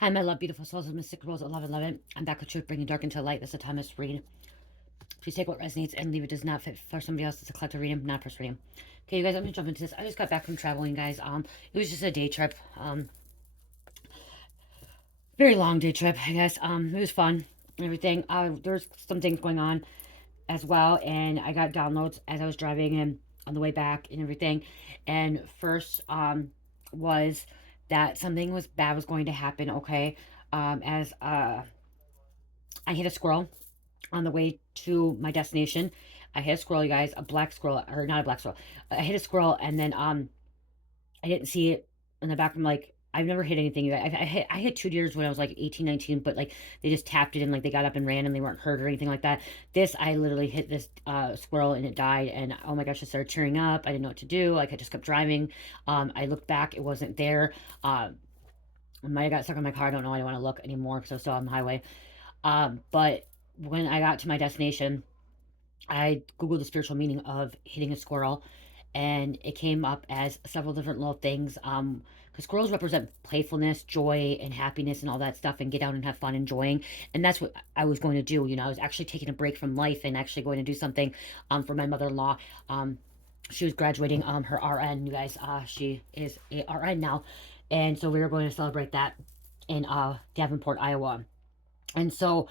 Hi, my love, beautiful souls of Mystic Rose 1111. I'm back with truth, bringing dark into light. This is a timeless read. Please take what resonates and leave it does not fit for somebody else. It's a collective reading, not first reading. Okay, you guys, I'm gonna jump into this. I just got back from traveling, guys. It was just a day trip. Very long day trip, I guess. It was fun and everything. There's some things going on as well, and I got downloads as I was driving and on the way back and everything. And first, was that something was bad was going to happen. Okay, as I hit a squirrel on the way to my destination. I hit a squirrel, you guys, a black squirrel, or not a black squirrel. I hit a squirrel, and then I didn't see it in the back. I'm like, I've never hit anything. I hit two deers when I was like 18, 19, but like they just tapped it and like they got up and ran and they weren't hurt or anything like that. This, I literally hit this squirrel and it died. And oh my gosh, I started tearing up. I didn't know what to do. Like I just kept driving. I looked back, it wasn't there. I might have got stuck in my car. I don't know. I don't want to look anymore because I was still on the highway. But when I got to my destination, I Googled the spiritual meaning of hitting a squirrel, and it came up as several different little things. Because squirrels represent playfulness, joy, and happiness, and all that stuff, and get out and have fun enjoying. And that's what I was going to do. You know, I was actually taking a break from life and actually going to do something for my mother in law. She was graduating her RN, you guys. She is a RN now. And so we were going to celebrate that in Davenport, Iowa. And so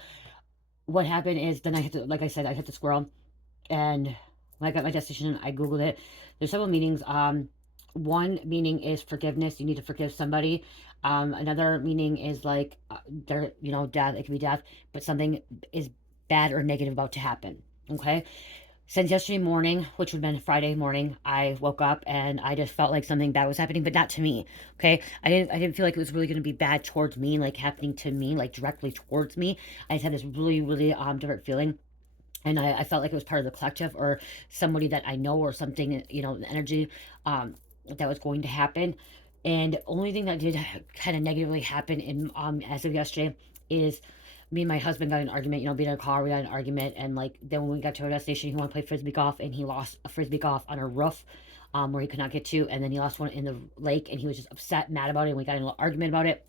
what happened is then I hit the, like I said, I hit the squirrel, and when I got my destination, I Googled it. There's several meanings. One meaning is forgiveness. You need to forgive somebody. Another meaning is like there, you know, death. It could be death, but something is bad or negative about to happen. Okay. Since yesterday morning, which would have been Friday morning, I woke up and I just felt like something bad was happening, but not to me. Okay. I didn't feel like it was really going to be bad towards me, like happening to me, like directly towards me. I just had this really, really different feeling. And I felt like it was part of the collective or somebody that I know or something, you know, the energy that was going to happen. And the only thing that did kind of negatively happen in as of yesterday is me and my husband got in an argument, you know, being in a car, we got in an argument, and like then when we got to our destination, he wanted to play frisbee golf, and he lost a frisbee golf on a roof, where he could not get to, and then he lost one in the lake, and he was just upset, mad about it, and we got in an argument about it,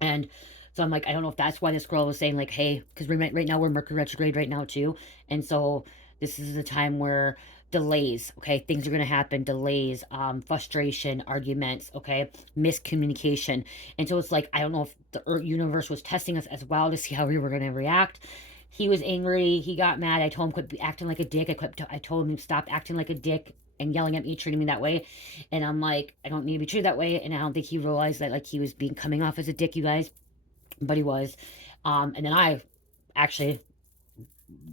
and so I'm like, I don't know if that's why this girl was saying like, hey, because right now we're Mercury retrograde right now too, and so this is the time where delays, okay, things are going to happen, delays, frustration, arguments, okay, miscommunication. And so it's like, I don't know if the universe was testing us as well to see how we were going to react. He was angry, he got mad, I told him quit acting like a dick, I told him stop acting like a dick and yelling at me, treating me that way. And I'm like, I don't need to be treated that way. And I don't think he realized that like he was being coming off as a dick, you guys, but he was. And then I actually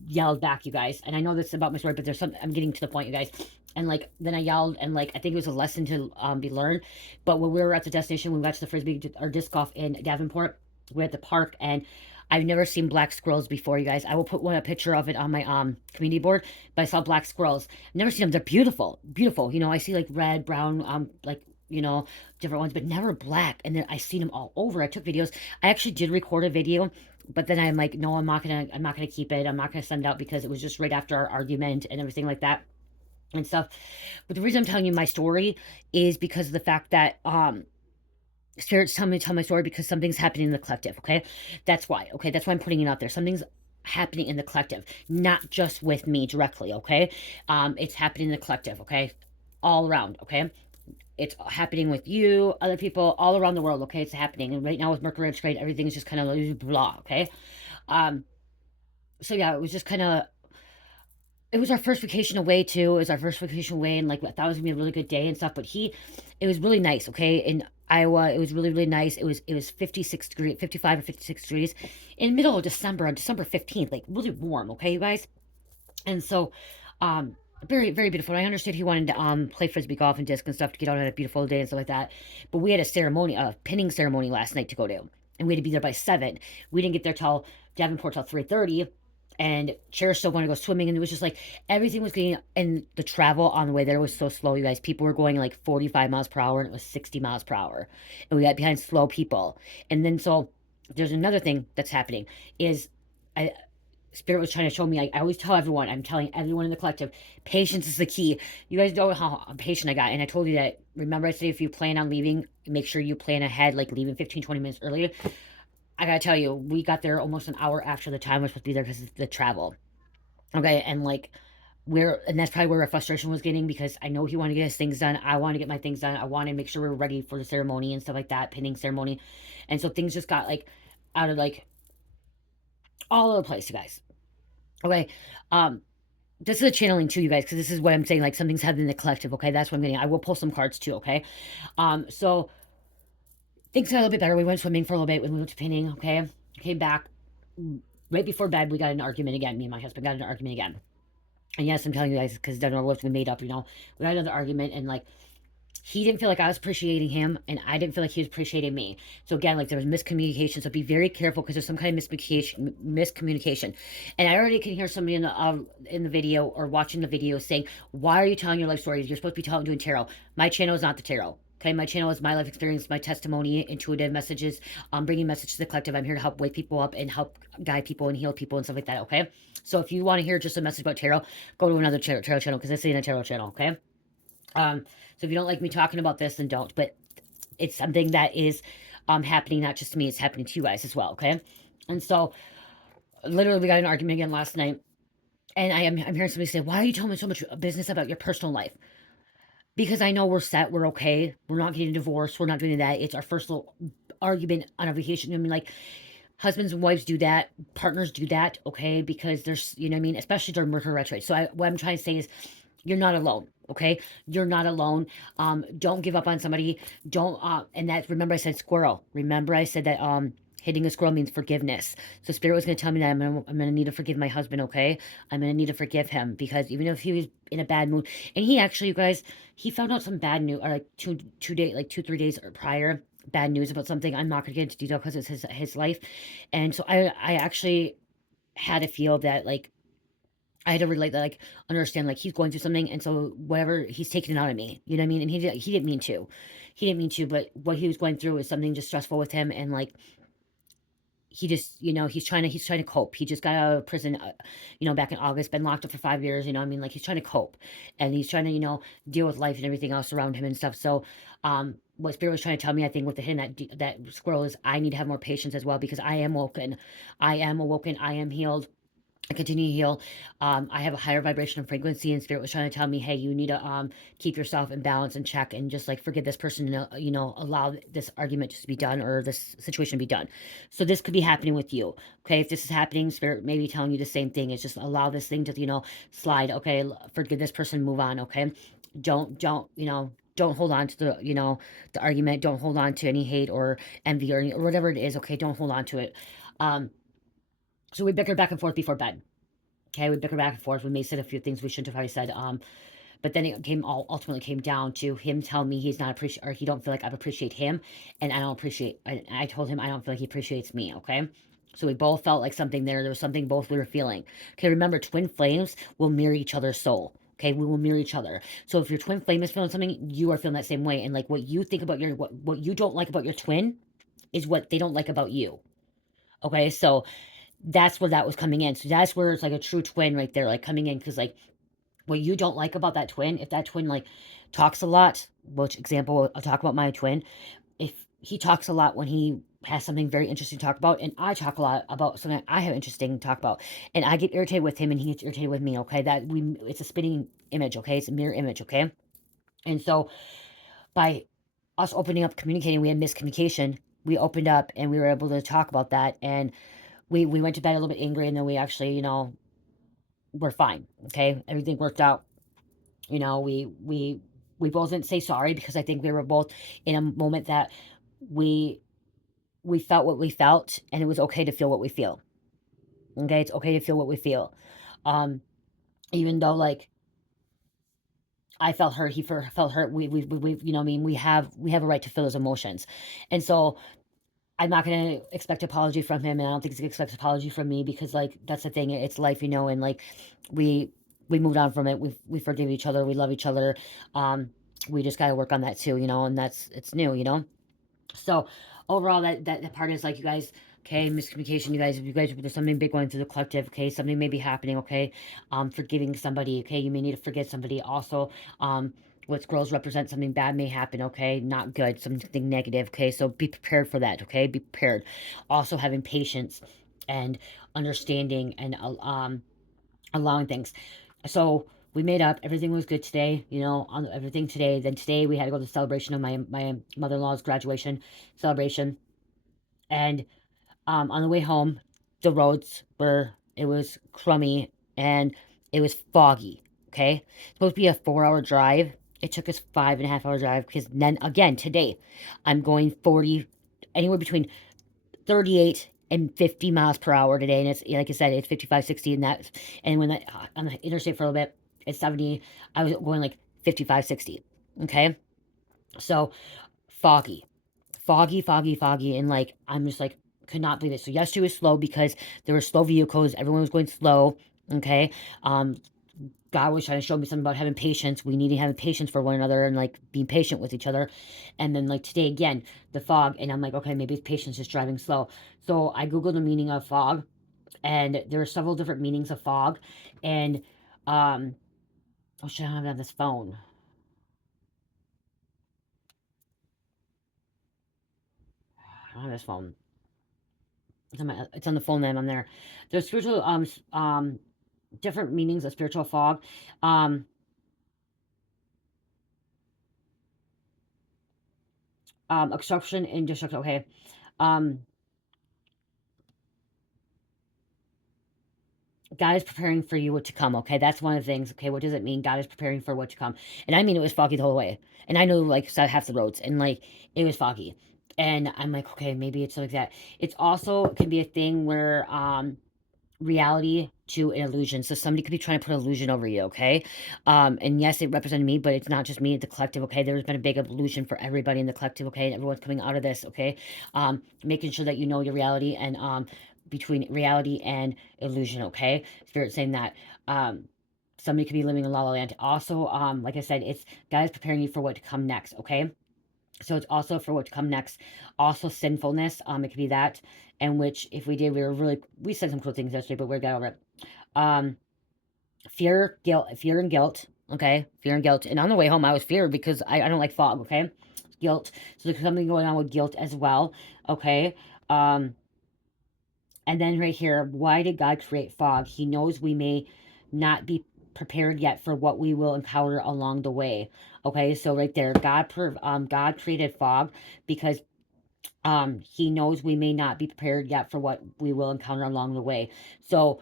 yelled back, you guys. And I know this is about my story, but there's some, I'm getting to the point, you guys. And like, then I yelled, and like, I think it was a lesson to be learned. But when we were at the destination, we watched the frisbee or disc golf in Davenport. We're at the park, and I've never seen black squirrels before, you guys. I will put a picture of it on my community board. But I saw black squirrels. I've never seen them. They're beautiful, beautiful. You know, I see like red, brown, like, you know, different ones, but never black. And then I seen them all over. I took videos. I actually did record a video, but then I'm like, no, I'm not gonna keep it. I'm not gonna send it out because it was just right after our argument and everything like that and stuff. But the reason I'm telling you my story is because of the fact that spirits tell me to tell my story because something's happening in the collective. Okay, that's why. Okay, that's why I'm putting it out there. Something's happening in the collective, not just with me directly. Okay, it's happening in the collective. Okay, all around. Okay, it's happening with you, other people, all around the world. Okay, it's happening. And right now with Mercury retrograde, everything's just kind of like blah. Okay, um, so yeah, it was just kind of. It was our first vacation away too. It was our first vacation away, and like I thought it was gonna be a really good day and stuff. But it was really nice. Okay, in Iowa, it was really really nice. It was 56 degrees, 55 or 56 degrees, in the middle of December on December 15th, like really warm. Okay, you guys, and so, very very beautiful. I understood he wanted to play frisbee golf and disc and stuff to get out on a beautiful day and stuff like that. But we had a ceremony, a pinning ceremony last night to go to, and we had to be there by 7. We didn't get there till Davenport till 3:30. And Cher still wanted to go swimming, and it was just like everything was getting, and the travel on the way there was so slow, you guys. People were going like 45 miles per hour, and it was 60 miles per hour, and we got behind slow people. And then so there's another thing that's happening is I Spirit was trying to show me. I always tell everyone, I'm telling everyone in the collective, patience is the key. You guys know how patient I got. And I told you that, remember I said if you plan on leaving, make sure you plan ahead, like leaving 15, 20 minutes earlier. I gotta tell you, we got there almost an hour after the time we're supposed to be there because of the travel. Okay, and like and that's probably where our frustration was getting, because I know he wanted to get his things done. I wanted to get my things done. I wanted to make sure we were ready for the ceremony and stuff like that, pinning ceremony. And so things just got like out of like all over the place, you guys. Okay. Um, this is a channeling too, you guys, because this is what I'm saying. Like something's happening in the collective. Okay, that's what I'm getting. I will pull some cards too. Okay. So things got a little bit better. We went swimming for a little bit when we went to pinning. Okay, came back right before bed. We got an argument again. Me and my husband got an argument again. And yes, I'm telling you guys because I don't know what's been made up. We got another argument, and like he didn't feel like I was appreciating him, and I didn't feel like he was appreciating me. So again, like there was miscommunication. So be very careful because there's some kind of miscommunication. And I already can hear somebody in the video or watching the video saying, "Why are you telling your life stories? You're supposed to be doing tarot." My channel is not the tarot. Okay, my channel is my life experience, my testimony, intuitive messages, bringing message to the collective. I'm here to help wake people up and help guide people and heal people and stuff like that. Okay, so if you want to hear just a message about tarot, go to another tarot channel because this ain't a tarot channel. Okay. So if you don't like me talking about this, then don't. But it's something that is happening not just to me, it's happening to you guys as well, okay? And so literally we got an argument again last night. And I'm hearing somebody say, "Why are you telling me so much business about your personal life?" Because I know we're set, we're okay. We're not getting divorced, we're not doing that. It's our first little argument on a vacation. I mean, like, husbands and wives do that, partners do that, okay? Because there's, you know what I mean, especially during Mercury retrograde. So what I'm trying to say is you're not alone, okay? You're not alone. Don't give up on somebody. Don't and that, remember I said squirrel. Remember I said that hitting a squirrel means forgiveness. So Spirit was going to tell me that I'm gonna need to forgive my husband, okay? I'm going to need to forgive him because even if he was in a bad mood, and he actually, you guys, he found out some bad news, or like 2 3 days prior, bad news about something. I'm not going to get into detail because it's his life. And so I actually had to feel that, like, I had to relate that, like, understand, like, he's going through something, and so whatever, he's taking it out of me, you know what I mean? And he didn't mean to. He didn't mean to, but what he was going through was something just stressful with him, and like he just, he's trying to cope. He just got out of prison, back in August, been locked up for 5 years, I mean, like, he's trying to cope, and he's trying to, deal with life and everything else around him and stuff. So, what Spirit was trying to tell me, I think, with the hidden that squirrel, is I need to have more patience as well, because I am woken. I am awoken. I am healed. I continue to heal. I have a higher vibration and frequency, and Spirit was trying to tell me, hey, you need to keep yourself in balance and check, and just like forgive this person, and allow this argument just to be done, or this situation to be done. So this could be happening with you. Okay, if this is happening, Spirit may be telling you the same thing. It's just allow this thing to slide. Okay, forgive this person, move on. Okay, don't hold on to the argument. Don't hold on to any hate or envy or whatever it is. Okay, don't hold on to it. Um, so we bickered back and forth before bed. Okay, we bickered back and forth. We may said a few things we shouldn't have probably said. But then it ultimately came down to him telling me he's not appreciate, or he don't feel like I appreciate him, and I don't appreciate. I told him I don't feel like he appreciates me. Okay, so we both felt like something there. There was something both we were feeling. Okay, remember, twin flames will mirror each other's soul. Okay, we will mirror each other. So if your twin flame is feeling something, you are feeling that same way. And like what you think about what you don't like about your twin is what they don't like about you. Okay, so that's where that was coming in. So that's where it's like a true twin right there, like coming in, because like what you don't like about that twin, if that twin like talks a lot, which example, I'll talk about my twin. If he talks a lot when he has something very interesting to talk about, and I talk a lot about something I have interesting to talk about, and I get irritated with him and he gets irritated with me, okay, it's a spitting image, okay, it's a mirror image, okay. And so by us opening up, communicating, we had miscommunication, we opened up and we were able to talk about that, and we went to bed a little bit angry, and then we actually, we're fine. Okay, everything worked out. We both didn't say sorry, because I think we were both in a moment that we we felt what we felt, and it was okay to feel what we feel. Okay, it's okay to feel what we feel. Um, Even though, like, I felt hurt, felt hurt. We I mean, we have a right to feel those emotions, and so I'm not gonna expect apology from him, and I don't think he's gonna expect apology from me, because like that's the thing. It's life, and like we we moved on from it. We forgive each other. We love each other. Um, we just gotta work on that too, and it's new. So overall, that part is like, you guys. Okay, miscommunication. You guys, there's something big going through the collective. Okay, something may be happening. Okay, forgiving somebody. Okay, you may need to forget somebody. Also, What squirrels represent, something bad may happen, okay? Not good, something negative, okay? So be prepared for that, okay? Be prepared. Also having patience and understanding and allowing things. So we made up. Everything was good today, on everything today. Then today we had to go to the celebration of my mother-in-law's graduation celebration. And on the way home, the roads were, it was crummy and it was foggy. Okay. It's supposed to be a 4 hour drive. It took us 5.5 hour drive because then again, today I'm going 40, anywhere between 38 and 50 miles per hour today. And it's, like I said, it's 55, 60 and that, and when on the interstate for a little bit, it's 70. I was going like 55, 60. Okay. So foggy, foggy, and like I'm just like could not believe it. So yesterday was slow because there were slow vehicles. Everyone was going slow. Okay. Um, God was trying to show me something about having patience. We need to have patience for one another and like being patient with each other. And then like today again, the fog, and I'm like, okay, maybe it's patience just driving slow. So I googled the meaning of fog, and there are several different meanings of fog. And oh shit, I don't have it on this phone. I don't have this phone. It's on the phone name. I'm there. There's spiritual different meanings of spiritual fog. Um, obstruction and destruction. Okay. Um, God is preparing for you what to come. Okay, that's one of the things. Okay, what does it mean? God is preparing for what to come. And I mean, it was foggy the whole way, and I know like half the roads, and like it was foggy, and I'm like, okay, maybe it's like that. It's also it can be a thing where reality to an illusion. So somebody could be trying to put an illusion over you, okay? And yes, it represented me, but it's not just me, the collective, okay? There's been a big illusion for everybody in the collective, okay? And everyone's coming out of this, okay? Making sure that you know your reality and between reality and illusion, okay? Spirit saying that. Somebody could be living in La La Land. Also, like I said, it's God is preparing you for what to come next, okay? So it's also for what to come next. Also sinfulness. It could be that. And which if we did, we said some cool things yesterday, but we got over it. Um, fear and guilt. Okay. Fear and guilt. And on the way home, I was feared because I don't like fog. Okay. Guilt. So there's something going on with guilt as well. Okay. Um, and then right here, why did God create fog? He knows we may not be prepared yet for what we will encounter along the way. Okay, so right there, God created fog because he knows we may not be prepared yet for what we will encounter along the way. So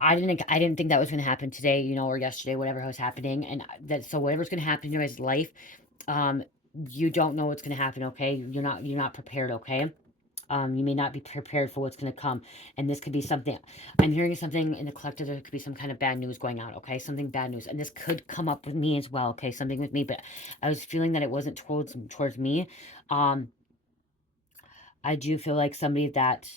I didn't think that was going to happen today, or yesterday, whatever was happening, and that so whatever's going to happen in your guys' life, um, you don't know what's going to happen. Okay, you're not prepared. Okay. You may not be prepared for what's going to come. And this could be something, I'm hearing something in the collective, there could be some kind of bad news going on, okay? Something bad news. And this could come up with me as well, okay? Something with me, but I was feeling that it wasn't towards me. Um, I do feel like somebody that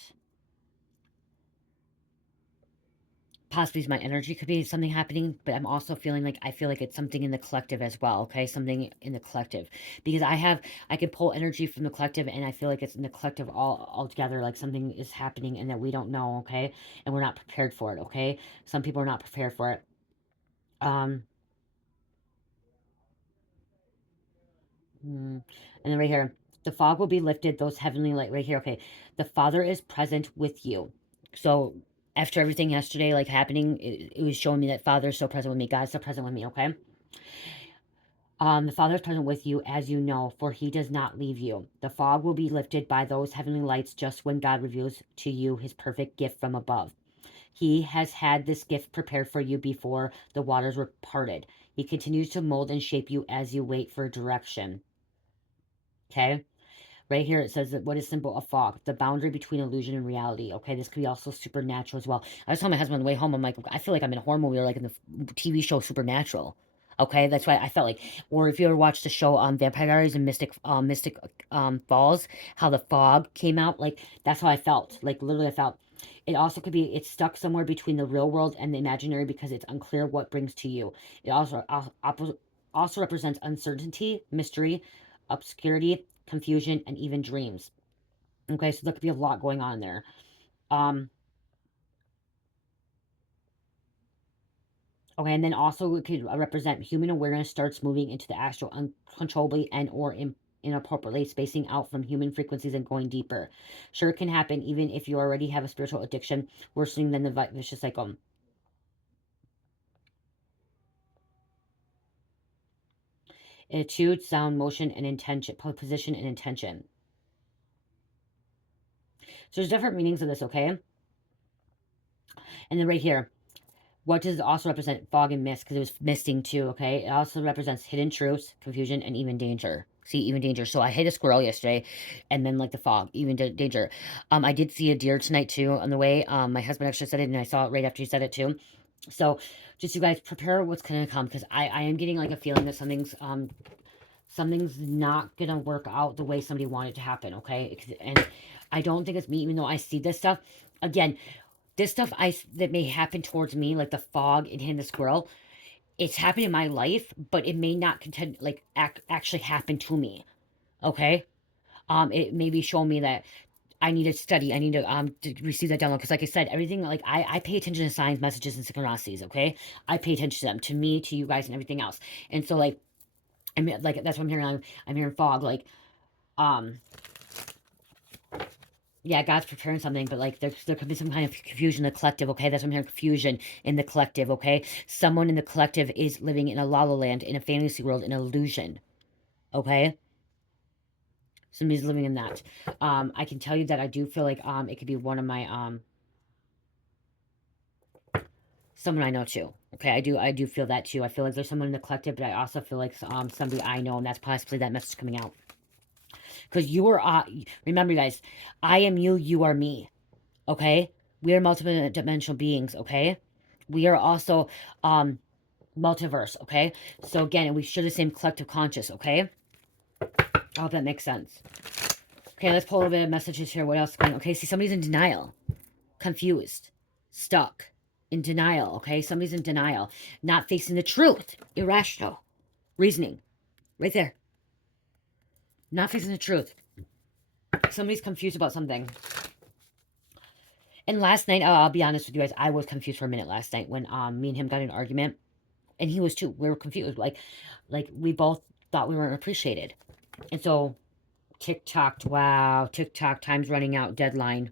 possibly is my energy could be something happening, but I'm also feeling like I feel like it's something in the collective as well, okay? Something in the collective. Because I can pull energy from the collective and I feel like it's in the collective all together, like something is happening and that we don't know, okay? And we're not prepared for it, okay? Some people are not prepared for it. Um and then right here, the fog will be lifted, those heavenly light right here, okay. The Father is present with you. So after everything yesterday like happening, it was showing me that Father is so present with me. God's so present with me, okay? The Father is present with you, as you know, for he does not leave you. The fog will be lifted by those heavenly lights just when God reveals to you his perfect gift from above. He has had this gift prepared for you before the waters were parted. He continues to mold and shape you as you wait for direction. Okay? Right here, it says that what is symbol of fog? The boundary between illusion and reality. Okay, this could be also supernatural as well. I was telling my husband on the way home, I'm like, I feel like I'm in a horror movie or like in the TV show Supernatural. Okay, that's why I felt like. Or if you ever watched the show Vampire Diaries and Mystic Falls, how the fog came out, like that's how I felt. Like literally, I felt. It also could be it's stuck somewhere between the real world and the imaginary because it's unclear what brings to you. It also represents uncertainty, mystery, obscurity, confusion, and even dreams. Okay, so there could be a lot going on there. Um, Okay, and then also it could represent human awareness starts moving into the astral uncontrollably and or inappropriately, spacing out from human frequencies and going deeper. Sure, it can happen even if you already have a spiritual addiction, worsening than the vicious cycle. Attitude, sound, motion, and intention, position, and intention. So there's different meanings of this, okay? And then right here, what does it also represent? Fog and mist, because it was misting too, okay? It also represents hidden truths, confusion, and even danger. See, even danger. So I hit a squirrel yesterday, and then like the fog, even danger. I did see a deer tonight too on the way. My husband actually said it, and I saw it right after you said it too. So just you guys prepare what's gonna come, because I am getting like a feeling that something's not gonna work out the way somebody wanted it to happen, okay? And I don't think it's me, even though I see this stuff. Again, this stuff that may happen towards me, like the fog and hitting the squirrel, it's happened in my life, but it may not contend like actually happen to me. Okay, it may be showing me that I need to study. I need to receive that download because, like I said, everything like I pay attention to signs, messages, and synchronicities. Okay, I pay attention to them, to me, to you guys, and everything else. And so, like, I mean, like that's what I'm hearing. I'm hearing fog, like, um, yeah, God's preparing something, but like there could be some kind of confusion in the collective, okay? That's what I'm hearing, confusion in the collective, okay? Someone in the collective is living in a la la land, in a fantasy world, in an illusion, okay? Somebody's living in that. I can tell you that I do feel like it could be one of my someone I know too. Okay, I do feel that too. I feel like there's someone in the collective, but I also feel like somebody I know, and that's possibly that message coming out. Because you are remember, you guys, I am you, you are me. Okay, we are multiple dimensional beings. Okay, we are also multiverse. Okay, so again, we share the same collective conscious. Okay, I hope that makes sense. Okay, let's pull a little bit of messages here. What else is going on? Okay, see, somebody's in denial, confused, stuck, in denial. Okay, somebody's in denial, not facing the truth, irrational reasoning, right there, not facing the truth. Somebody's confused about something. And last night, I'll be honest with you guys, I was confused for a minute last night when me and him got in an argument, and he was too. We were confused, like we both thought we weren't appreciated, and so TikTok. Wow, TikTok. Time's running out. Deadline.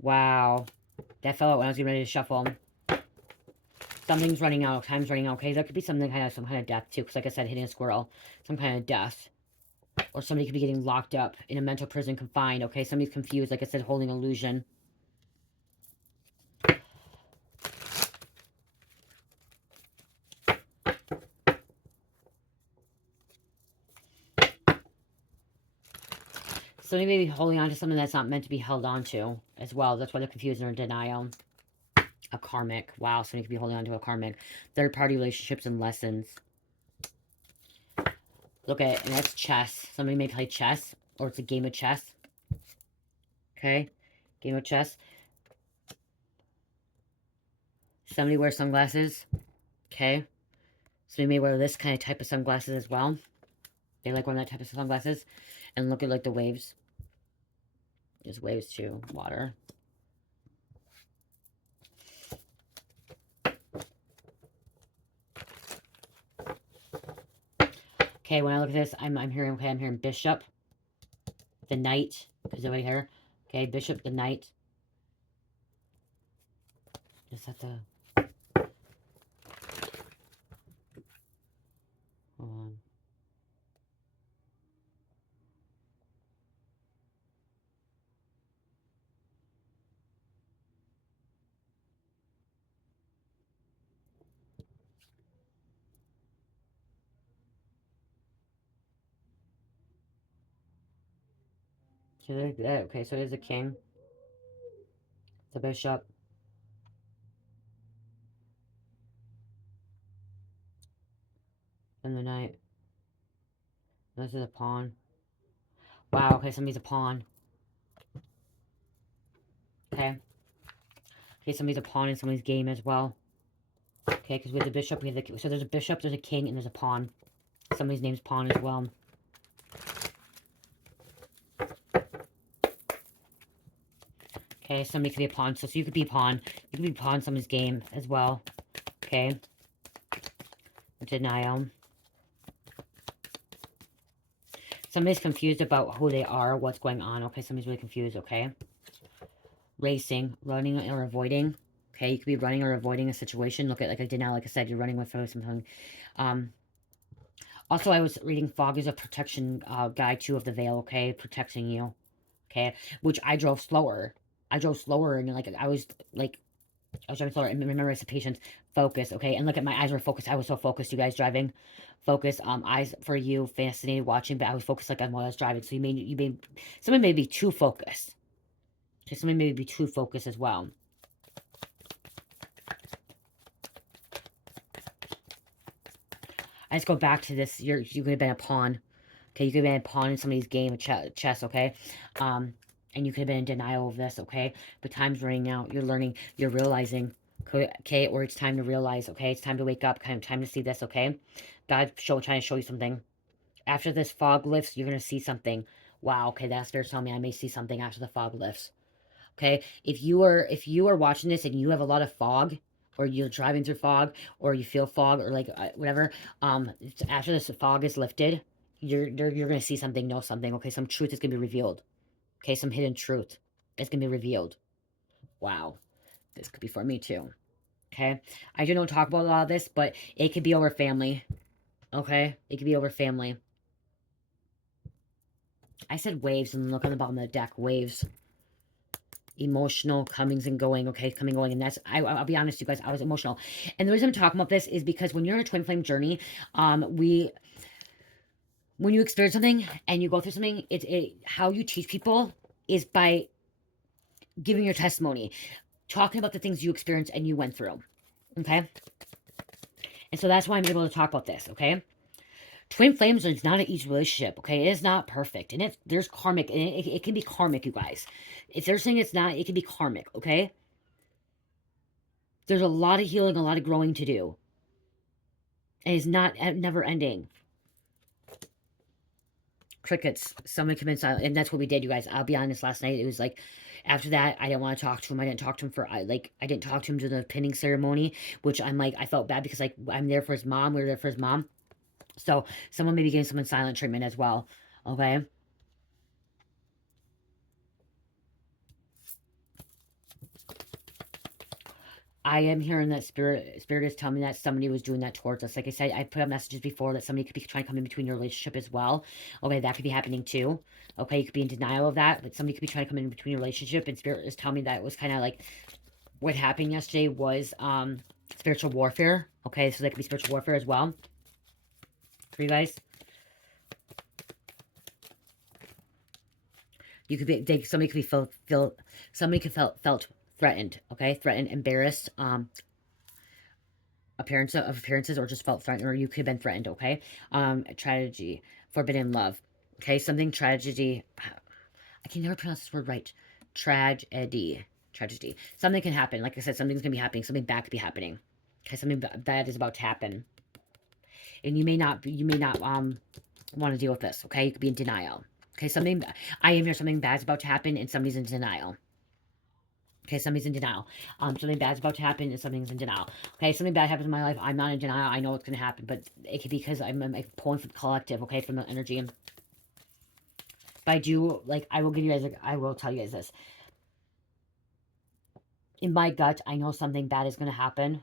Wow, that fell out when I was getting ready to shuffle. Something's running out. Time's running out. Okay, that could be something some kind of death too, because like I said, hitting a squirrel, some kind of death, or somebody could be getting locked up in a mental prison, confined. Okay, somebody's confused. Like I said, holding illusion. Somebody may be holding on to something that's not meant to be held on to as well. That's why they're confused or in denial. A karmic. Wow, somebody could be holding on to a karmic. Third-party relationships and lessons. Look at, and that's chess. Somebody may play chess, or it's a game of chess. Okay, game of chess. Somebody wears sunglasses. Okay, somebody may wear this kind of type of sunglasses as well. They like wearing that type of sunglasses. And look at like the waves. There's waves too. Water. Okay, when I look at this, I'm hearing bishop, the knight, because over here. Okay, bishop, the knight. Just have to. Hold on. So okay, so there's the king, the bishop, and the knight. This is a pawn. Wow, okay, somebody's a pawn. Okay. Okay, somebody's a pawn in somebody's game as well. Okay, because with the bishop, we have the... So there's a bishop, there's a king, and there's a pawn. Somebody's name's pawn as well. Okay, somebody could be a pawn. So you could be a pawn. You could be a pawn in someone's game as well. Okay. Denial. Somebody's confused about who they are, what's going on. Okay, somebody's really confused, okay? Racing, running or avoiding. Okay, you could be running or avoiding a situation. Look at, like I did now, like I said, you're running with something. Also, I was reading Fog is a protection guide too of the veil, okay? Protecting you, okay? Which I drove slower. I drove slower and like I was driving slower. And remember, I said patience, focus, okay? And look at my eyes were focused. I was so focused, you guys driving. Focus, eyes for you, fascinated watching, but I was focused like on while I was driving. So someone may be too focused. Okay, someone may be too focused as well. I just go back to this. You could have been a pawn. Okay, you could have been a pawn in somebody's game of chess, okay? And you could have been in denial of this, okay? But time's running out. You're learning. You're realizing, okay? Or it's time to realize, okay? It's time to wake up. Kind of time to see this, okay? God's trying to show you something. After this fog lifts, you're going to see something. Wow, okay, that's Spirit telling me I may see something after the fog lifts. Okay, if you are watching this and you have a lot of fog, or you're driving through fog, or you feel fog, or like whatever, after this fog is lifted, you're gonna see something, know something. Okay, some truth is gonna be revealed. Okay, some hidden truth is gonna be revealed. Wow, this could be for me too. Okay, I do not talk about a lot of this, but it could be over family. Okay, it could be over family. I said waves, and look on the bottom of the deck, waves. Emotional comings and going, okay, coming going, and that's I'll be honest, you guys, I was emotional, and the reason I'm talking about this is because when you're in a twin flame journey, when you experience something and you go through something, how you teach people is by giving your testimony, talking about the things you experienced and you went through, okay, and so that's why I'm able to talk about this, okay. Twin flames is not an easy relationship, okay? It is not perfect. And there's karmic, and it can be karmic, you guys. If they're saying it's not, it can be karmic, okay? There's a lot of healing, a lot of growing to do. And it's not never ending. Crickets. Someone come in silent. And that's what we did, you guys. I'll be honest, last night, it was like, after that, I didn't want to talk to him. I didn't talk to him I didn't talk to him to the pinning ceremony, which I'm like, I felt bad because, like, I'm there for his mom. We were there for his mom. So someone may be giving someone silent treatment as well, okay? I am hearing that spirit is telling me that somebody was doing that towards us. Like I said, I put up messages before that somebody could be trying to come in between your relationship as well. Okay, that could be happening too. Okay, you could be in denial of that, but somebody could be trying to come in between your relationship, and spirit is telling me that it was kind of like what happened yesterday was spiritual warfare. Okay, so that could be spiritual warfare as well for you guys. You could be somebody could be somebody could felt threatened. Okay, threatened, embarrassed. Appearances, or just felt threatened, or you could have been threatened, okay? Tragedy, forbidden love, okay? Something tragedy. I can never pronounce this word right. Tragedy. Something can happen. Like I said, something's gonna be happening. Something bad could be happening. Okay, something bad is about to happen, and you may not want to deal with this. Okay, you could be in denial. Okay, I am here. Something bad's about to happen, and somebody's in denial. Okay, somebody's in denial. Something bad's about to happen and something's in denial. Okay, something bad happens in my life. I'm not in denial. I know what's going to happen, but it could be because I'm pulling from the collective, okay, from the energy. But I do, like, I will tell you guys this. In my gut, I know something bad is going to happen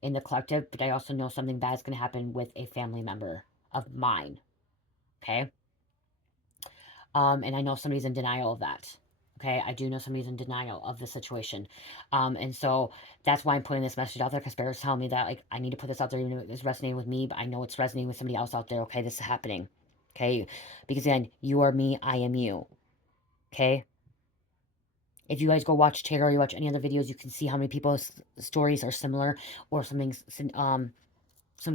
in the collective, but I also know something bad is going to happen with a family member of mine. Okay? And I know somebody's in denial of that. Okay, I do know somebody's in denial of the situation. And so that's why I'm putting this message out there, because Spirit's telling me that, like, I need to put this out there, even if it's resonating with me, but I know it's resonating with somebody else out there. Okay, this is happening. Okay, because again, you are me, I am you. Okay, if you guys go watch Taylor or you watch any other videos, you can see how many people's stories are similar, or some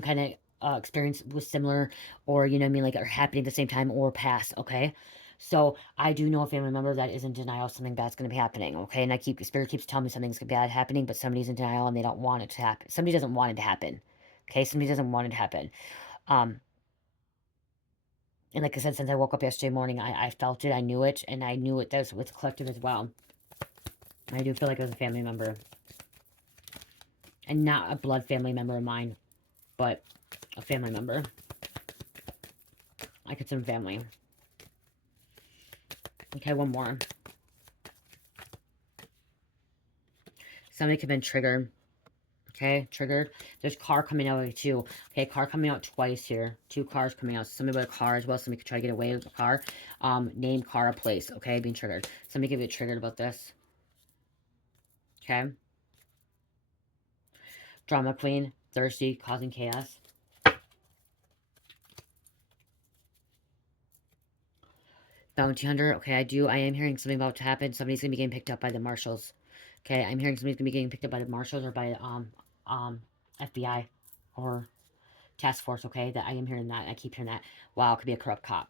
kind of experience was similar, or, you know what I mean, like, are happening at the same time or past, okay? So I do know a family member that is in denial something bad's going to be happening, okay? And Spirit keeps telling me something's bad happening, but somebody's in denial and they don't want it to happen. Somebody doesn't want it to happen, okay? Somebody doesn't want it to happen. And like I said, since I woke up yesterday morning, I felt it, I knew it, and I knew it does with collective as well. I do feel like it was a family member. And not a blood family member of mine, but a family member. I consider family. Okay, one more. Somebody could have been triggered. Okay, triggered. There's car coming out too. Okay, car coming out twice here. 2 cars coming out. Somebody with a car as well. Somebody could try to get away with a car. Name, car, a place. Okay, being triggered. Somebody could get triggered about this. Okay. Drama queen. Thirsty, causing chaos. Bounty hunter. Okay, I am hearing something about to happen. Somebody's gonna be getting picked up by the marshals. Okay, I'm hearing somebody's gonna be getting picked up by the marshals or by FBI or task force. Okay, that I am hearing that. I keep hearing that. Wow, it could be a corrupt cop.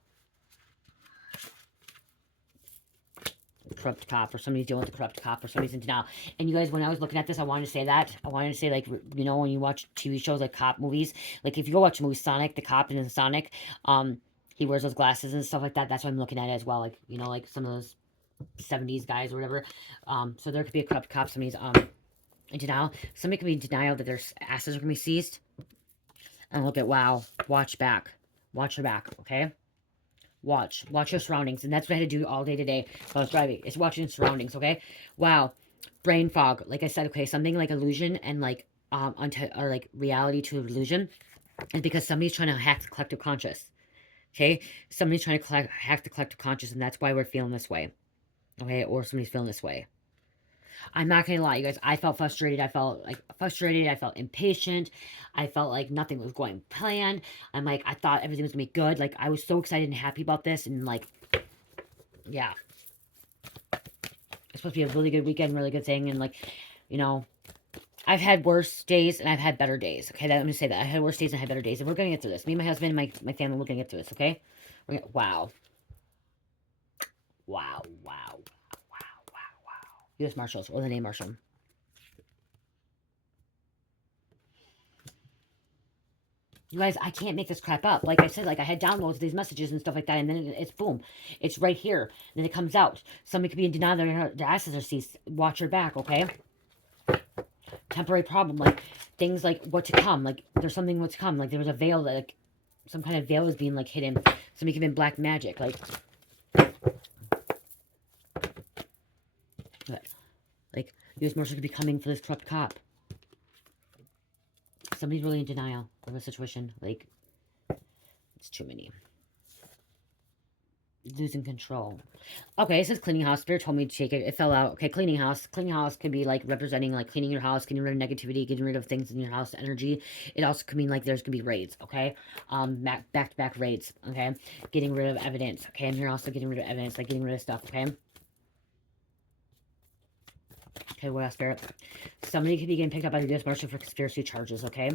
Corrupt cop, or somebody's dealing with a corrupt cop, or somebody's in denial. And you guys, when I was looking at this, I wanted to say that. I wanted to say, like, you know, when you watch TV shows like cop movies, like if you go watch the movie Sonic, the cop in Sonic, he wears those glasses and stuff like that. That's what I'm looking at as well. Like, you know, like some of those 70s guys or whatever. So there could be a corrupt cop. Somebody's in denial. Somebody could be in denial that their asses are gonna be seized. And look at, wow, watch back. Watch your back, okay? Watch your surroundings. And that's what I had to do all day today while I was driving. Is watching surroundings, okay? Wow. Brain fog. Like I said, okay, something like illusion and like or like reality to illusion is because somebody's trying to hack the collective conscious. Okay? Somebody's trying to hack the collective conscious, and that's why we're feeling this way. Okay? Or somebody's feeling this way. I'm not gonna lie, you guys. I felt frustrated. I felt like frustrated. I felt impatient. I felt like nothing was going planned. I'm like, I thought everything was gonna be good. Like, I was so excited and happy about this, and like, yeah, it's supposed to be a really good weekend, really good thing, and like, you know, I've had worse days and I've had better days. Okay, I'm gonna say that I had worse days and I had better days, and we're gonna get through this. Me and my husband and my family, we're gonna get through this. Okay, wow, wow, wow, wow, wow, wow. U.S. Marshals or the name Marshal. You guys, I can't make this crap up. Like I said, like I had downloads of these messages and stuff like that, and then it's boom. It's right here. And then it comes out. Somebody could be in denial that their asses are seized. Watch your back, okay? Temporary problem, like things like what to come. Like there's something what's come. Like there was a veil that, like, some kind of veil is being like hidden. Somebody could be in black magic. Like U.S. Marshal could be coming for this corrupt cop. Somebody's really in denial of the situation. Like, it's too many. Losing control. Okay, it says cleaning house. Spirit told me to take it. It fell out. Okay, cleaning house. Cleaning house could be like representing like cleaning your house, getting rid of negativity, getting rid of things in your house, energy. It also could mean like there's gonna be raids. Okay, back to back raids. Okay, getting rid of evidence. Okay, I'm here also getting rid of evidence, like getting rid of stuff. Okay. Okay, what else, Spirit? Somebody could be getting picked up by the U.S. Marshal for conspiracy charges. Okay.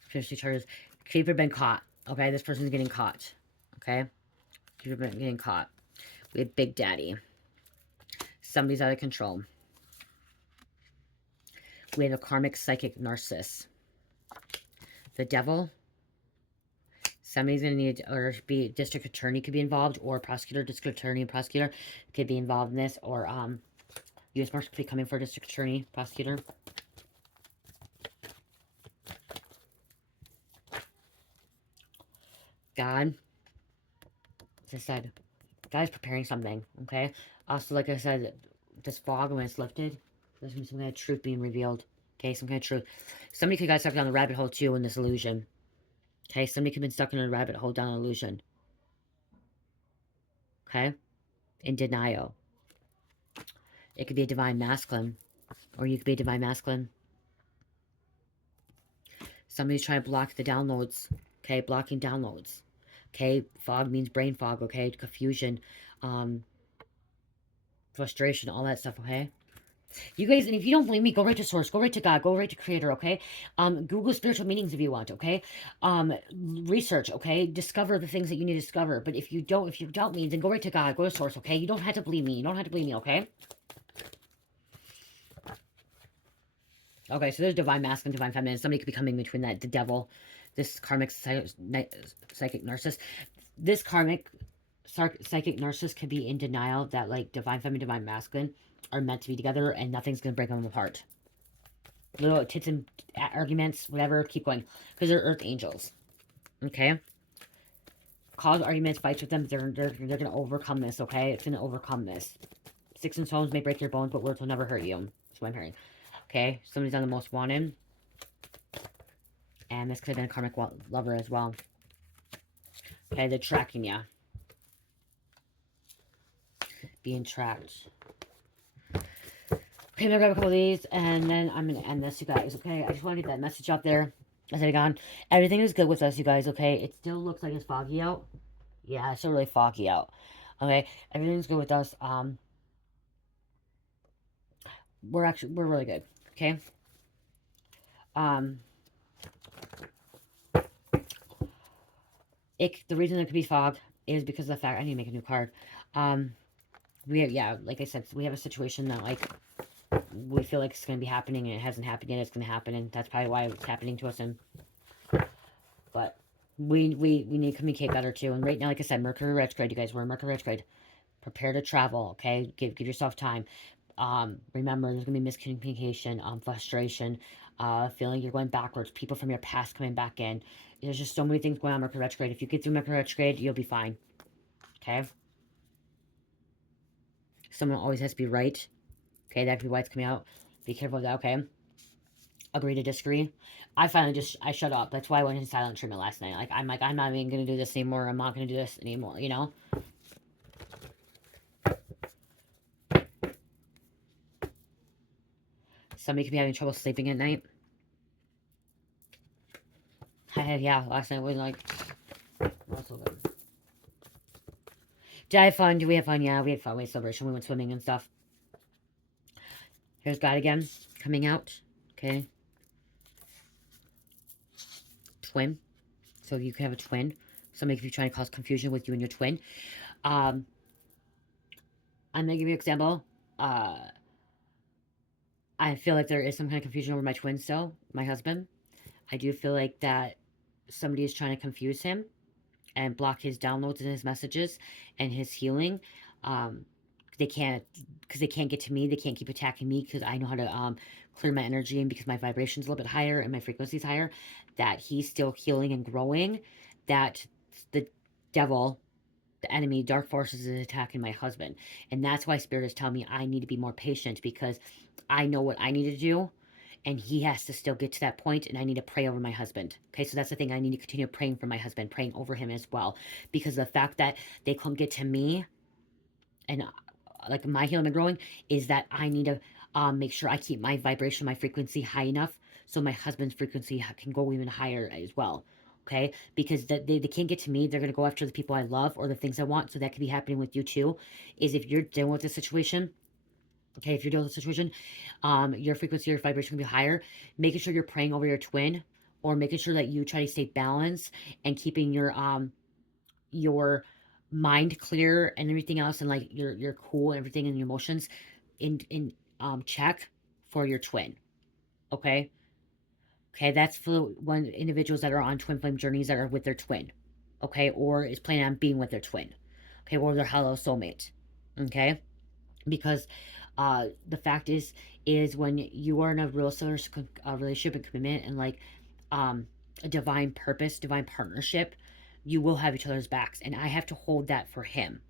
Conspiracy charges. Creeper been caught. Okay, this person's getting caught. Okay. Creeper been getting caught. We have Big Daddy. Somebody's out of control. We have a karmic psychic narcissist. The devil. Somebody's going to need, or be district attorney could be involved, or prosecutor, district attorney, and prosecutor could be involved in this, or U.S. Marshal could be coming for district attorney, prosecutor. God, as I said, God is preparing something, okay? Also, like I said, this fog, when it's lifted, there's going to be some kind of truth being revealed. Okay, some kind of truth. Somebody could have got stuck down the rabbit hole, too, in this illusion. Okay, somebody could have been stuck in a rabbit hole down an illusion. Okay? In denial. It could be a divine masculine. Or you could be a divine masculine. Somebody's trying to block the downloads. Okay, blocking downloads. Okay, fog means brain fog, okay? Confusion, frustration, all that stuff, okay? You guys, and if you don't believe me, go right to source, go right to God, go right to creator, okay? Google spiritual meanings if you want, okay? Research, okay? Discover the things that you need to discover. But if you doubt me, then go right to God, go to source, okay? You don't have to believe me. You don't have to believe me, okay? Okay, so there's divine masculine, divine feminine. Somebody could be coming between that, the devil, this karmic psychic narcissist. This karmic psychic narcissist could be in denial that, like, divine feminine, divine masculine are meant to be together and nothing's going to break them apart. little tits and arguments, whatever, keep going. Because they're earth angels. Okay? Cause arguments, fights with them, they're going to overcome this, okay? It's going to overcome this. Sticks and stones may break your bones, but words will never hurt you. That's what I'm hearing. Okay? Somebody's on the most wanted. And this could have been a karmic lover as well. Okay, they're tracking you. Being tracked. Okay, I'm gonna grab a couple of these, and then I'm gonna end this, you guys, okay? I just want to get that message out there. As I gone, everything is good with us, you guys, okay? It still looks like it's foggy out. Yeah, it's still really foggy out. Okay, everything's good with us. We're really good, okay? Um, the reason it could be fog is because of the fact I need to make a new card. Yeah, like I said, we have a situation that, like, we feel like it's going to be happening, and it hasn't happened yet. It's going to happen, and that's probably why it's happening to us. But we need to communicate better too. And right now, like I said, Mercury retrograde, you guys. We're in Mercury retrograde. Prepare to travel, okay? Give yourself time. Remember, there's gonna be miscommunication, frustration, feeling you're going backwards. People from your past coming back in. There's just so many things going on Mercury retrograde. If you get through Mercury retrograde, you'll be fine. Okay. Someone always has to be right. Okay, that could be why it's coming out. Be careful of that. Okay. Agree to disagree. I finally I shut up. That's why I went into silent treatment last night. Like, I'm not even gonna do this anymore. I'm not gonna do this anymore. You know. Somebody could be having trouble sleeping at night. Yeah, last night was like, not so good. Did I have fun? Did we have fun? Yeah, we had fun. We had celebration. We went swimming and stuff. Here's God again, coming out. Okay. Twin. So you could have a twin. Somebody could be trying to cause confusion with you and your twin. I'm going to give you an example. I feel like there is some kind of confusion over my twin still, my husband. I do feel like that somebody is trying to confuse him and block his downloads and his messages and his healing. They can't, because they can't get to me. They can't keep attacking me because I know how to clear my energy, and because my vibration's a little bit higher and my frequency's higher, that he's still healing and growing, that the devil, the enemy, dark forces, is attacking my husband. And that's why Spirit is telling me I need to be more patient, because I know what I need to do, and he has to still get to that point, and I need to pray over my husband. Okay, so that's the thing. I need to continue praying for my husband, praying over him as well, because the fact that they couldn't get to me, and like my healing and growing, is that I need to make sure I keep my vibration, my frequency high enough so my husband's frequency can go even higher as well. Okay, because they can't get to me. They're going to go after the people I love or the things I want. So that could be happening with you too. Is if you're dealing with this situation, okay, if you're dealing with a situation, your frequency, your vibration can be higher. Making sure you're praying over your twin, or making sure that you try to stay balanced and keeping your mind clear and everything else, and like your cool and everything, and your emotions in check for your twin. Okay. Okay, that's for one individuals that are on twin flame journeys that are with their twin. Okay, or is planning on being with their twin. Okay, or their hello soulmate. Okay, because the fact is when you are in a real serious relationship and commitment, and like a divine purpose, divine partnership, you will have each other's backs, and I have to hold that for him.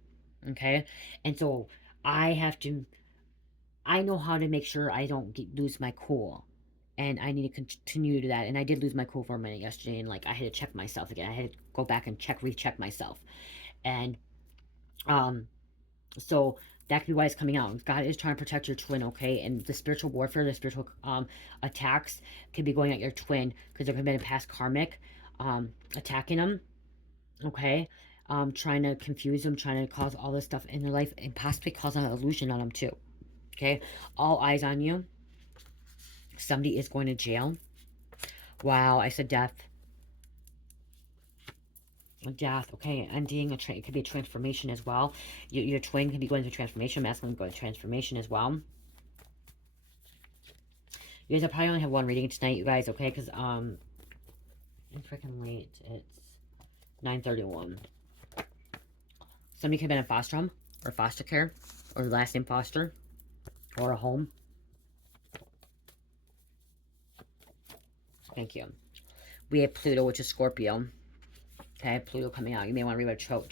Okay, and so I have to, I know how to make sure I don't lose my cool, and I need to continue to do that. And I did lose my cool for a minute yesterday, and like I had to check myself again. I had to go back and recheck myself, and um so that could be why it's coming out. God is trying to protect your twin, okay? And the spiritual warfare, the spiritual attacks could be going at your twin, because there could have been a past karmic attacking them, okay? Trying to confuse them, trying to cause all this stuff in their life, and possibly cause an illusion on them too, okay? All eyes on you. Somebody is going to jail. Wow, I said death. Death, okay, ending it could be a transformation as well. Your twin can be going through transformation, masculine going through transformation as well. You guys, I probably only have one reading tonight, you guys, okay? Because, it's freaking late. It's 9:31. Somebody could have been in foster home, or foster care, or last name foster, or a home. Thank you. We have Pluto, which is Scorpio. Okay, Pluto coming out. You may want to read a chart.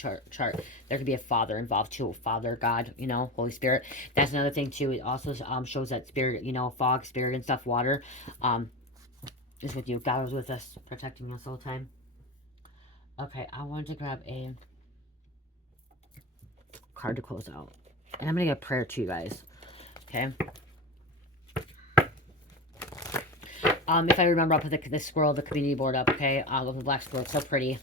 There could be a father involved too. Father, God, you know, Holy Spirit. That's another thing too. It also shows that spirit, you know, fog, spirit and stuff, water, is with you. God was with us, protecting us all the time. Okay, I wanted to grab a card to close out. And I'm going to get a prayer to you guys. Okay. If I remember, I'll put the squirrel, the community board up, okay? Look, the black squirrel, it's so pretty,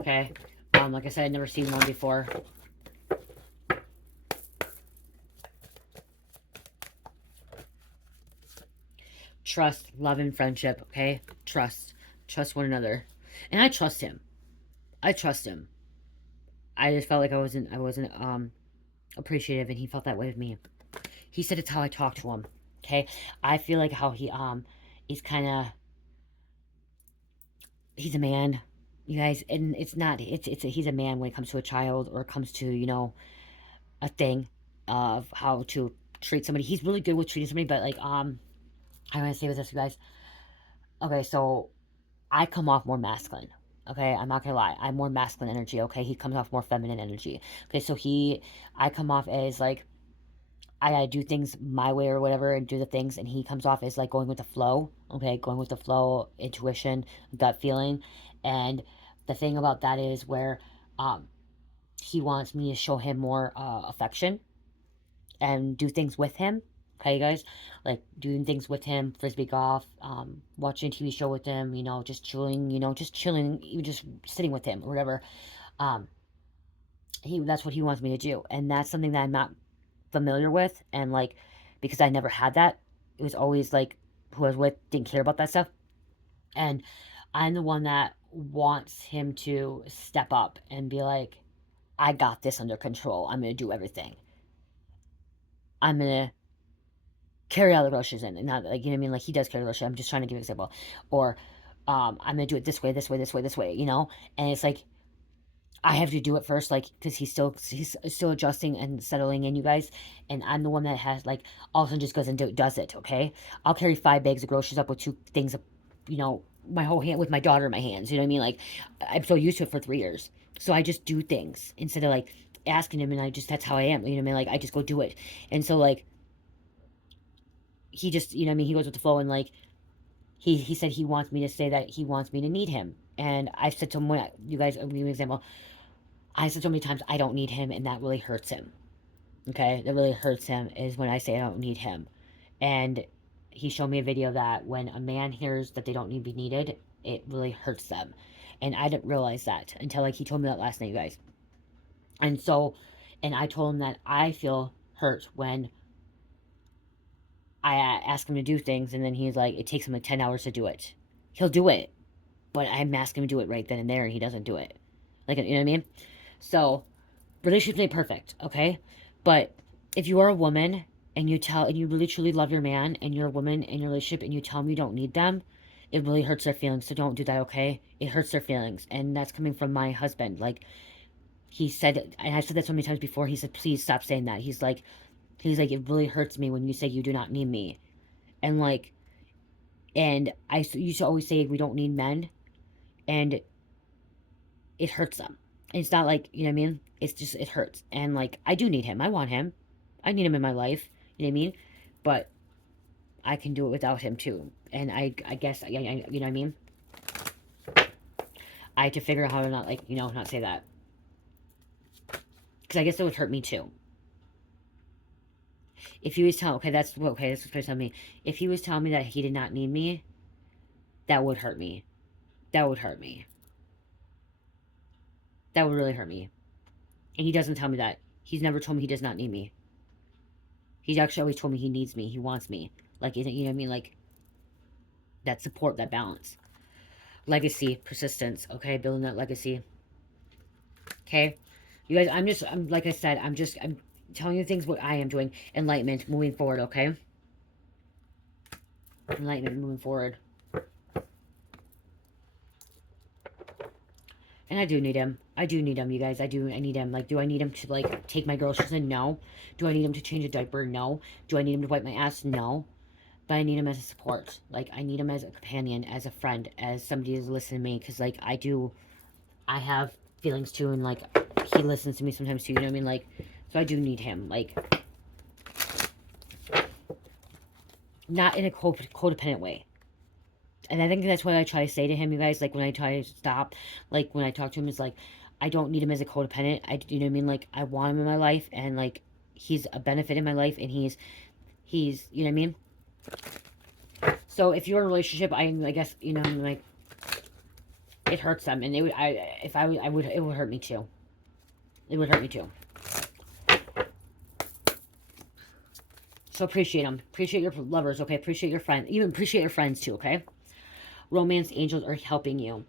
okay? Like I said, I'd never seen one before. Trust, love, and friendship, okay? Trust. Trust one another. And I trust him. I trust him. I just felt like I wasn't appreciative, and he felt that way with me. He said it's how I talk to him, okay? I feel like how he's kind of, he's a man, you guys, and he's a man when it comes to a child, or it comes to, you know, a thing of how to treat somebody. He's really good with treating somebody, but like, I want to say with this, you guys. Okay, so I come off more masculine. Okay, I'm not gonna lie. I'm more masculine energy. Okay, he comes off more feminine energy. Okay, so I come off as like, I gotta do things my way or whatever, and do the things, and he comes off as like going with the flow. Okay, going with the flow, intuition, gut feeling, and the thing about that is where, um, he wants me to show him more affection and do things with him. Okay, guys, like doing things with him, frisbee golf, watching a TV show with him, you know, just chilling, even just sitting with him or whatever. Um, that's what he wants me to do, and that's something that I'm not familiar with, and like, because I never had that. It was always like who I was with didn't care about that stuff, and I'm the one that wants him to step up and be like, I got this under control. I'm gonna do everything. I'm gonna carry all the groceries in, and not like, you know what I mean, like he does carry the groceries. I'm just trying to give an example. Or I'm gonna do it this way, this way, this way, this way, you know. And it's like I have to do it first, like, because he's still adjusting and settling in, you guys. And I'm the one that has like all of a sudden just goes and does it. Okay, I'll carry 5 bags of groceries up with 2 things, you know, my whole hand with my daughter in my hands. You know what I mean? Like, I'm so used to it for 3 years, so I just do things instead of like asking him, and that's how I am. You know what I mean? Like, I just go do it. And so like he just, you know what I mean, he goes with the flow, and like he said he wants me to say that he wants me to need him. And I said to him, when you guys, I'll give you an example. I said so many times I don't need him, and that really hurts him. Okay, that really hurts him is when I say I don't need him. And he showed me a video that when a man hears that they don't need to be needed, it really hurts them. And I didn't realize that until like he told me that last night, you guys. And so, and I told him that I feel hurt when I ask him to do things, and then he's like, it takes him like 10 hours to do it. He'll do it, but I'm asking him to do it right then and there, and he doesn't do it. Like, you know what I mean? So, relationships ain't perfect, okay? But if you are a woman and you really truly love your man, and you're a woman in your relationship and you tell them you don't need them, it really hurts their feelings. So don't do that, okay? It hurts their feelings. And that's coming from my husband. Like, he said, and I've said that so many times before, he said, please stop saying that. He's like, it really hurts me when you say you do not need me. And like, and I used to always say we don't need men, and it hurts them. And it's not like, you know what I mean? It's just, it hurts. And like, I do need him. I want him. I need him in my life. You know what I mean? But I can do it without him too. And I guess, you know what I mean? I had to figure out how to not, like, you know, not say that. Because I guess it would hurt me too. If he was telling, that's what he's telling me. If he was telling me that he did not need me, that would hurt me. That would hurt me. That would really hurt me. And he doesn't tell me that. He's never told me he does not need me. He's actually always told me he needs me. He wants me. Like, you know what I mean? Like, that support, that balance. Legacy, persistence, okay? Building that legacy. Okay? You guys, I'm like I said, I'm telling you things what I am doing. Enlightenment, moving forward, okay? Enlightenment, moving forward. And I do need him. I do need him, you guys. I need him. Like, do I need him to, like, take my groceries in? No. Do I need him to change a diaper? No. Do I need him to wipe my ass? No. but I need him as a support. Like, I need him as a companion, as a friend, as somebody to listen to me. Because, like, I have feelings too. And, like, he listens to me sometimes too. You know what I mean? Like, so I do need him. Like, not in a codependent way. And I think that's what I try to say to him, you guys. Like, when I try to stop, like, when I talk to him, is like, I don't need him as a codependent. You know what I mean? Like, I want him in my life, and, like, he's a benefit in my life, and he's, you know what I mean? So, if you're in a relationship, I guess, you know, like, it hurts them, and it would, it would hurt me too. It would hurt me too. So appreciate them. Appreciate your lovers, okay? Appreciate your friends. Even appreciate your friends too, okay? Romance angels are helping you.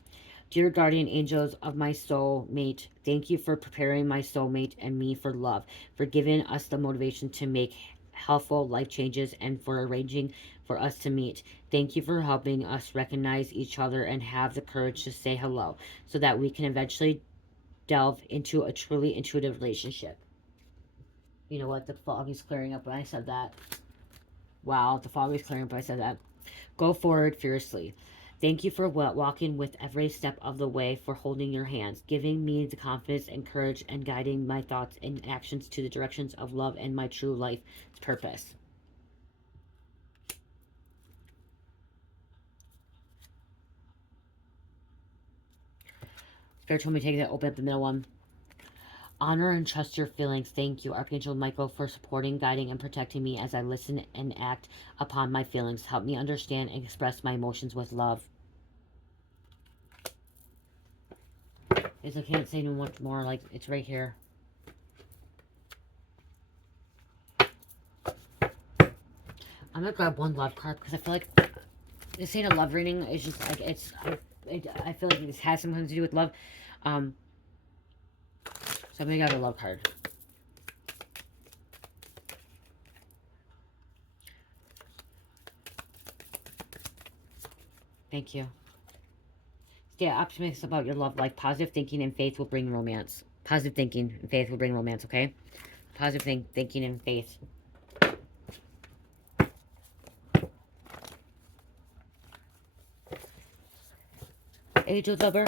Dear guardian angels of my soulmate, thank you for preparing my soulmate and me for love, for giving us the motivation to make helpful life changes, and for arranging for us to meet. Thank you for helping us recognize each other and have the courage to say hello, so that we can eventually delve into a truly intuitive relationship. You know what? The fog is clearing up when I said that. Wow, the fog is clearing up when I said that. Go forward fiercely. Thank you for walking with every step of the way, for holding your hands, giving me the confidence and courage, and guiding my thoughts and actions to the directions of love and my true life purpose. Spirit told me to take that, open up the middle one. Honor and trust your feelings. Thank you, Archangel Michael, for supporting, guiding, and protecting me as I listen and act upon my feelings. Help me understand and express my emotions with love. Because I can't say no much more. Like, it's right here. I'm gonna grab one love card because I feel like this ain't a love reading. It's just like I feel like this has something to do with love. So I'm gonna grab a love card. Thank you. Stay optimistic about your love life. Positive thinking and faith will bring romance. Positive thinking and faith will bring romance. Okay. Positive thinking and faith. Angel number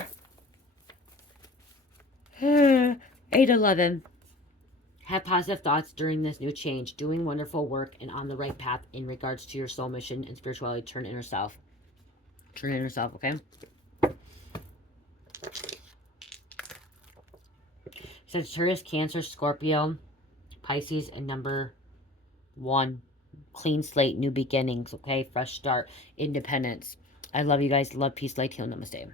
811. Have positive thoughts during this new change, doing wonderful work and on the right path in regards to your soul mission and spirituality. Turn inner self. Turn inner self, okay? Sagittarius, Cancer, Scorpio, Pisces, and number 1. Clean slate, new beginnings, okay? Fresh start, independence. I love you guys. Love, peace, light, heal, namaste.